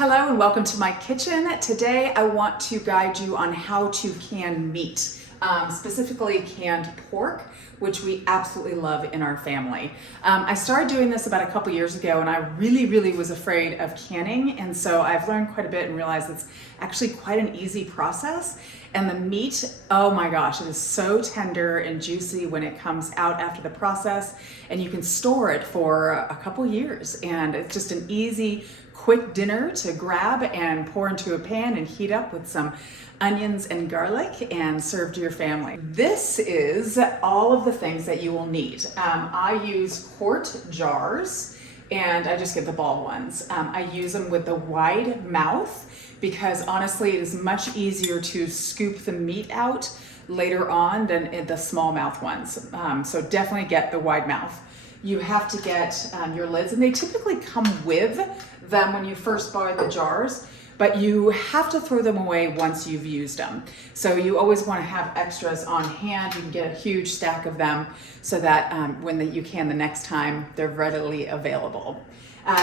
Hello and welcome to my kitchen. Today I want to guide you on how to can meat, specifically canned pork, which we absolutely love in our family. I started doing this about a couple years ago and I really was afraid of canning, and so I've learned quite a bit and realized it's actually quite an easy process. And the meat, oh my gosh, it is so tender and juicy when it comes out after the process, and you can store it for a couple years, and it's just an easy quick dinner to grab and pour into a pan and heat up with some onions and garlic and serve to your family. This is all of the things that you will need. I use quart jars and I just get the ball ones. I use them with the wide mouth because honestly it is much easier to scoop the meat out later on than in the small mouth ones. So definitely get the wide mouth. You have to get your lids, and they typically come with them when you first buy the jars, but you have to throw them away once you've used them. So you always want to have extras on hand. You can get a huge stack of them so that when you can the next time, they're readily available.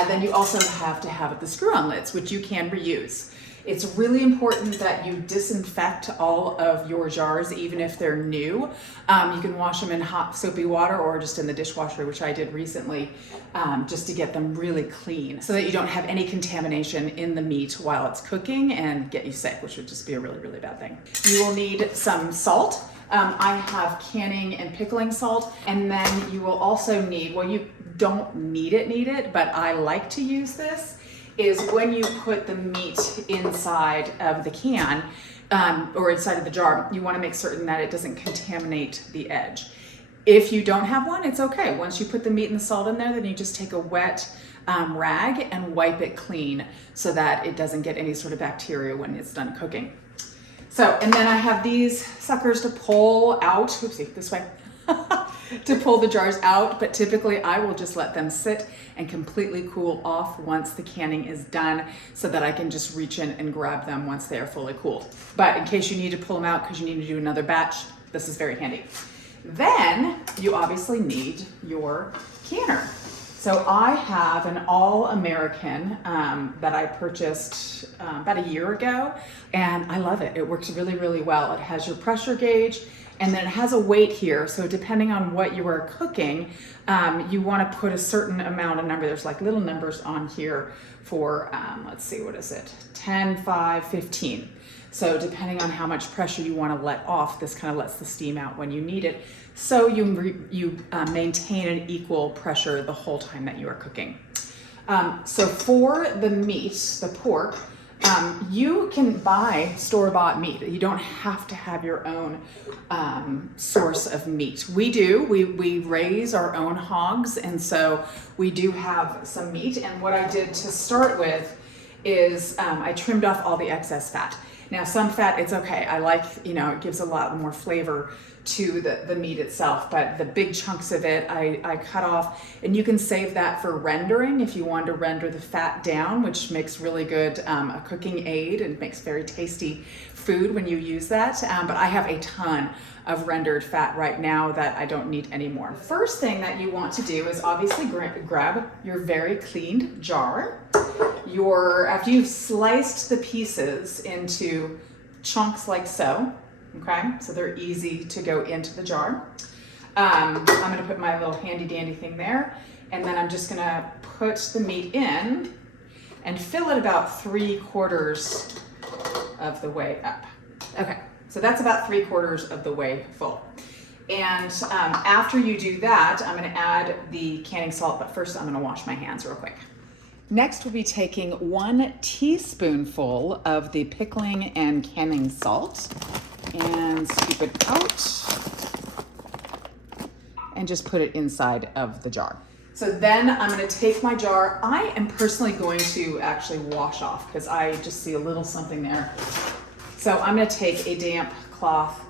Then you also have to have the screw-on lids, which you can reuse. It's really important that you disinfect all of your jars, even if they're new. You can wash them in hot soapy water or just in the dishwasher, which I did recently, just to get them really clean so that you don't have any contamination in the meat while it's cooking and get you sick, which would just be a really bad thing. You will need some salt. I have canning and pickling salt, and then you will also need, well, you don't need it, but I like to use this, is when you put the meat inside of the can or inside of the jar, you want to make certain that it doesn't contaminate the edge. If you don't have one, it's okay. Once you put the meat and the salt in there, then you just take a wet rag and wipe it clean so that it doesn't get any sort of bacteria when it's done cooking. So, and then I have these suckers to pull out, oopsie, this way, to pull the jars out, but typically I will just let them sit and completely cool off once the canning is done so that I can just reach in and grab them once they are fully cooled. But in case you need to pull them out because you need to do another batch, this is very handy. Then you obviously need your canner. So I have an All-American that I purchased about a year ago, and I love it. It works really well. It has your pressure gauge, and then it has a weight here. So depending on what you are cooking, you want to put a certain amount of number. There's like little numbers on here for, let's see, what is it? 10, 5, 15. So depending on how much pressure you want to let off, this kind of lets the steam out when you need it. So you maintain an equal pressure the whole time that you are cooking. So for the meat, the pork, you can buy store-bought meat. You don't have to have your own source of meat. We do. We raise our own hogs, and so we do have some meat. And what I did to start with is I trimmed off all the excess fat. Now, some fat, it's okay. I like, it gives a lot more flavor to the meat itself, but the big chunks of it I cut off, and you can save that for rendering if you want to render the fat down, which makes really good a cooking aid and makes very tasty food when you use that. But I have a ton of rendered fat right now that I don't need anymore. First thing that you want to do is obviously grab your very cleaned jar. After you've sliced the pieces into chunks like so, okay, so they're easy to go into the jar. I'm gonna put my little handy dandy thing there, and then I'm just gonna put the meat in and fill it about 3/4 of the way up. Okay, so that's about 3/4 of the way full. And after you do that, I'm gonna add the canning salt, but first I'm gonna wash my hands real quick. Next, we'll be taking 1 teaspoonful of the pickling and canning salt and scoop it out and just put it inside of the jar. So then I'm going to take my jar. I am personally going to actually wash off because I just see a little something there. So I'm going to take a damp cloth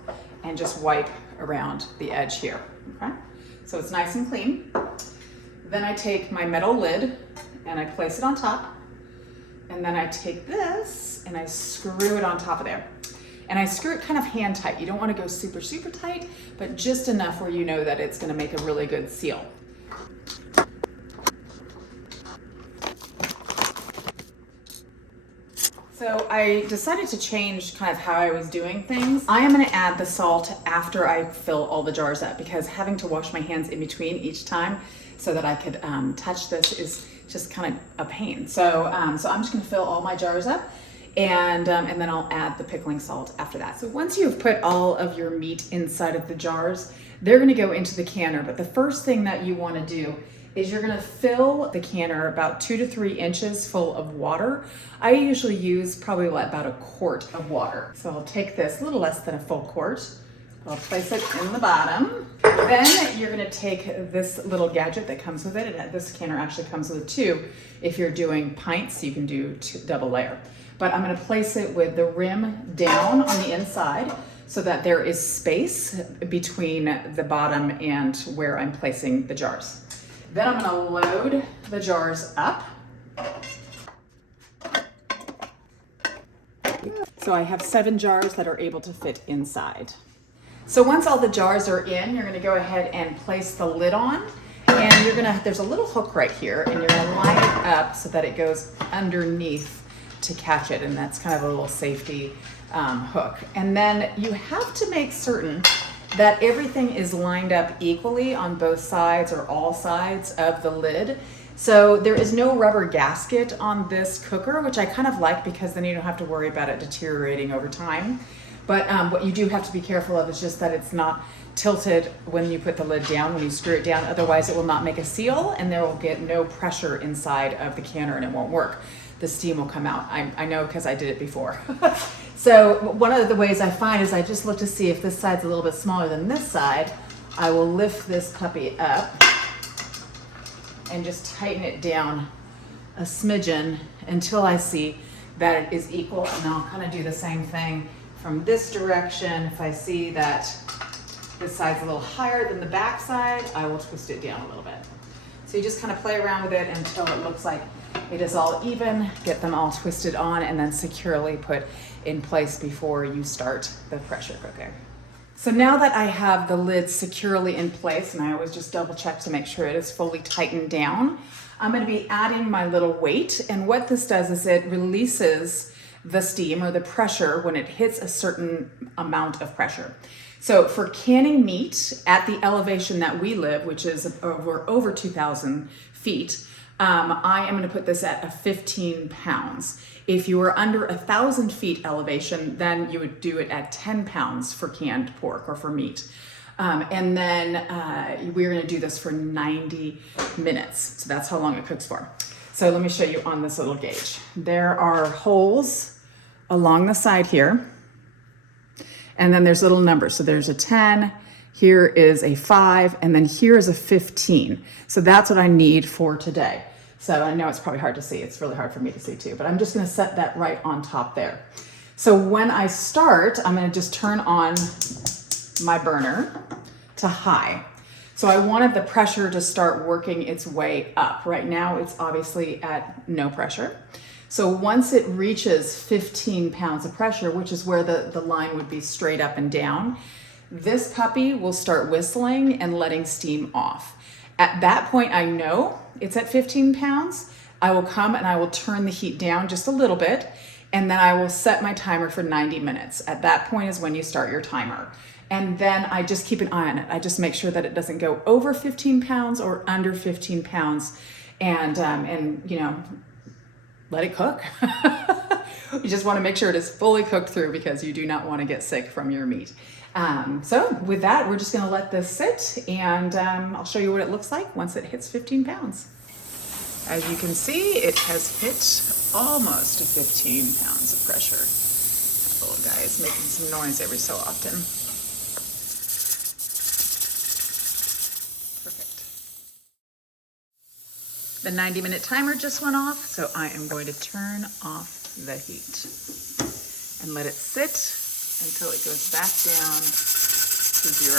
and just wipe around the edge here. Okay, so it's nice and clean. Then I take my metal lid and I place it on top, and then I take this and I screw it on top of there. And I screw it kind of hand tight. You don't want to go super tight, but just enough where you know that it's going to make a really good seal. So I decided to change kind of how I was doing things. I am going to add the salt after I fill all the jars up, because having to wash my hands in between each time so that I could touch this is just kind of a pain. So I'm just going to fill all my jars up, and then I'll add the pickling salt after that. So once you've put all of your meat inside of the jars, they're going to go into the canner. But the first thing that you want to do is you're gonna fill the canner about 2 to 3 inches full of water. I usually use probably about a quart of water. So I'll take this, a little less than a full quart. I'll place it in the bottom. Then you're gonna take this little gadget that comes with it. And this canner actually comes with 2. If you're doing pints, you can do double layer. But I'm gonna place it with the rim down on the inside so that there is space between the bottom and where I'm placing the jars. Then I'm gonna load the jars up. So I have 7 jars that are able to fit inside. So once all the jars are in, you're gonna go ahead and place the lid on, and there's a little hook right here, and you're gonna line it up so that it goes underneath to catch it, and that's kind of a little safety hook. And then you have to make certain that everything is lined up equally on both sides or all sides of the lid. So there is no rubber gasket on this cooker, which I kind of like, because then you don't have to worry about it deteriorating over time. But what you do have to be careful of is just that it's not tilted when you put the lid down, when you screw it down. Otherwise it will not make a seal, and there will get no pressure inside of the canner, and it won't work. The steam will come out. I know, because I did it before. So one of the ways I find is I just look to see if this side's a little bit smaller than this side. I will lift this puppy up and just tighten it down a smidgen until I see that it is equal. And I'll kind of do the same thing from this direction. If I see that this side's a little higher than the back side, I will twist it down a little bit. So you just kind of play around with it until it looks like it is all even, get them all twisted on, and then securely put in place before you start the pressure cooker. So now that I have the lid securely in place, and I always just double check to make sure it is fully tightened down, I'm going to be adding my little weight. And what this does is it releases the steam or the pressure when it hits a certain amount of pressure. So for canning meat at the elevation that we live, which is over 2,000 feet, I am going to put this at 15 pounds. If you were under 1,000 feet elevation, then you would do it at 10 pounds for canned pork or for meat. And then we're going to do this for 90 minutes. So that's how long it cooks for. So let me show you on this little gauge. There are holes along the side here. And then there's little numbers. So there's a 10, here is a 5, and then here is a 15. So that's what I need for today. So I know it's probably hard to see. It's really hard for me to see too, but I'm just gonna set that right on top there. So when I start, I'm gonna just turn on my burner to high. So I wanted the pressure to start working its way up. Right now, it's obviously at no pressure. So once it reaches 15 pounds of pressure, which is where the line would be straight up and down, this puppy will start whistling and letting steam off. At that point, I know it's at 15 pounds. I will come and I will turn the heat down just a little bit, and then I will set my timer for 90 minutes. At that point is when you start your timer. And then I just keep an eye on it. I just make sure that it doesn't go over 15 pounds or under 15 pounds, and you know, let it cook. You just want to make sure it is fully cooked through, because you do not want to get sick from your meat. So with that, we're just going to let this sit, and I'll show you what it looks like once it hits 15 pounds. As you can see, it has hit almost 15 pounds of pressure. That little guy is making some noise every so often. Perfect. The 90-minute timer just went off, so I am going to turn off the heat and let it sit until it goes back down to 0.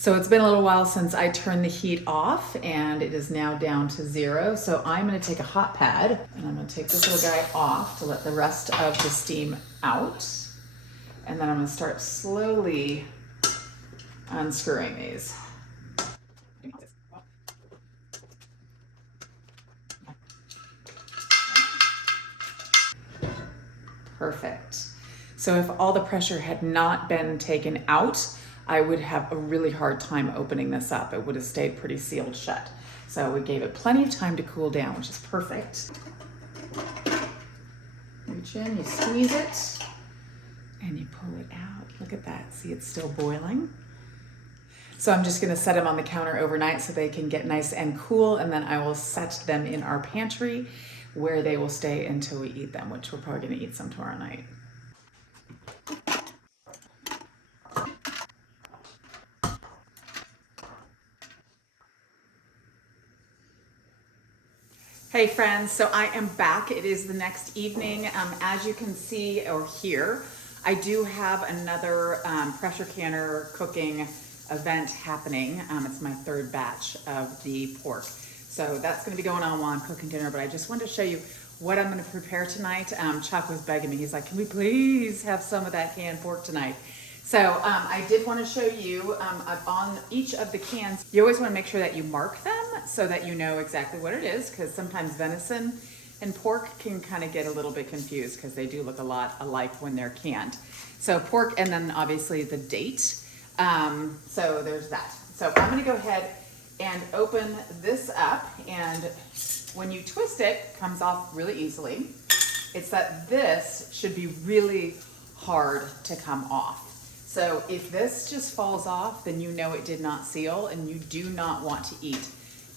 So it's been a little while since I turned the heat off, and it is now down to 0. So I'm going to take a hot pad, and I'm going to take this little guy off to let the rest of the steam out. And then I'm going to start slowly unscrewing these. Perfect. So if all the pressure had not been taken out, I would have a really hard time opening this up. It would have stayed pretty sealed shut. So we gave it plenty of time to cool down, which is perfect. Reach in, you squeeze it, and you pull it out. Look at that. See, it's still boiling. So I'm just gonna set them on the counter overnight so they can get nice and cool, and then I will set them in our pantry where they will stay until we eat them, which we're probably gonna eat some tomorrow night. Hey friends, so I am back. It is the next evening. As you can see or hear, I do have another pressure canner cooking event happening. It's my third batch of the pork. So that's gonna be going on while I'm cooking dinner, but I just wanted to show you what I'm gonna prepare tonight. Chuck was begging me, he's like, can we please have some of that canned pork tonight? So I did want to show you on each of the cans, you always want to make sure that you mark them so that you know exactly what it is, because sometimes venison and pork can kind of get a little bit confused because they do look a lot alike when they're canned. So pork, and then obviously the date. So there's that. So I'm going to go ahead and open this up, and when you twist it, it comes off really easily. It's that this should be really hard to come off. So if this just falls off, then you know it did not seal, and you do not want to eat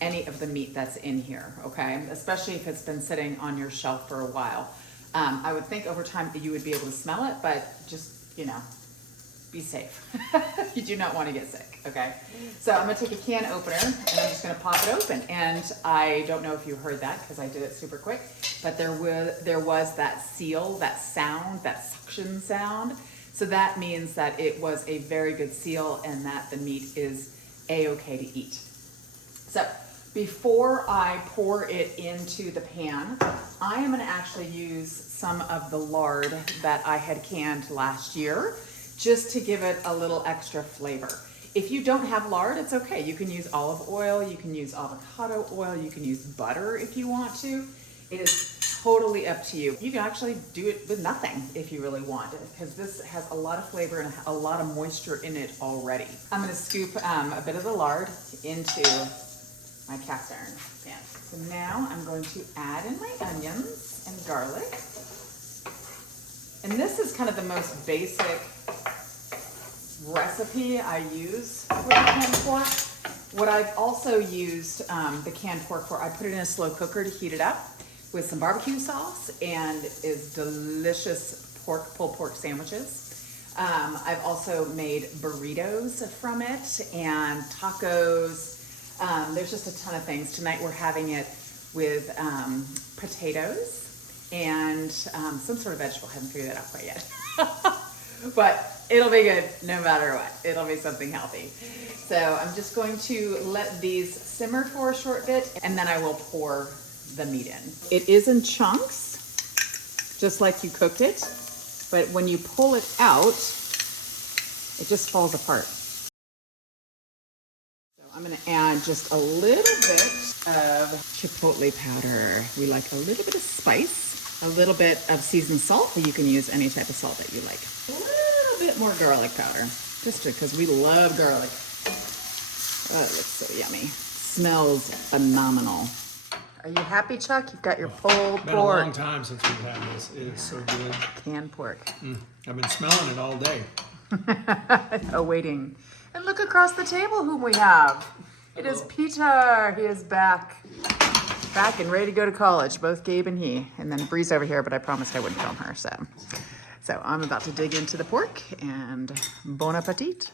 any of the meat that's in here, okay? Especially if it's been sitting on your shelf for a while. I would think over time that you would be able to smell it, but just, you know, be safe. You do not want to get sick, okay? So I'm gonna take a can opener and I'm just gonna pop it open. And I don't know if you heard that because I did it super quick, but there was that seal, that sound, that suction sound. So that means that it was a very good seal and that the meat is a-okay to eat. So before I pour it into the pan, I am gonna actually use some of the lard that I had canned last year, just to give it a little extra flavor. If you don't have lard, it's okay. You can use olive oil, you can use avocado oil, you can use butter if you want to. It is totally up to you. You can actually do it with nothing if you really want, because this has a lot of flavor and a lot of moisture in it already. I'm gonna scoop a bit of the lard into my cast iron pan. So now I'm going to add in my onions and garlic. And this is kind of the most basic recipe I use for the canned pork. What I've also used the canned pork for, I put it in a slow cooker to heat it up with some barbecue sauce, and is delicious pulled pork sandwiches. I've also made burritos from it and tacos. There's just a ton of things. Tonight we're having it with potatoes and some sort of vegetable. I haven't figured that out quite yet. But it'll be good no matter what. It'll be something healthy. So I'm just going to let these simmer for a short bit, and then I will pour the meat in. It is in chunks, just like you cooked it, but when you pull it out, it just falls apart. So I'm gonna add just a little bit of chipotle powder. We like a little bit of spice, a little bit of seasoned salt, but you can use any type of salt that you like. A little bit more garlic powder, just because we love garlic. Oh, it looks so yummy. Smells phenomenal. Are you happy, Chuck? You've got your pulled pork. Been a long time since we've had this. It is so good. Canned pork. I've been smelling it all day. Awaiting. And look across the table whom we have. It is Peter. He is back. Back and ready to go to college, both Gabe and he. And then Bree's over here, but I promised I wouldn't film her, so I'm about to dig into the pork, and bon appetit.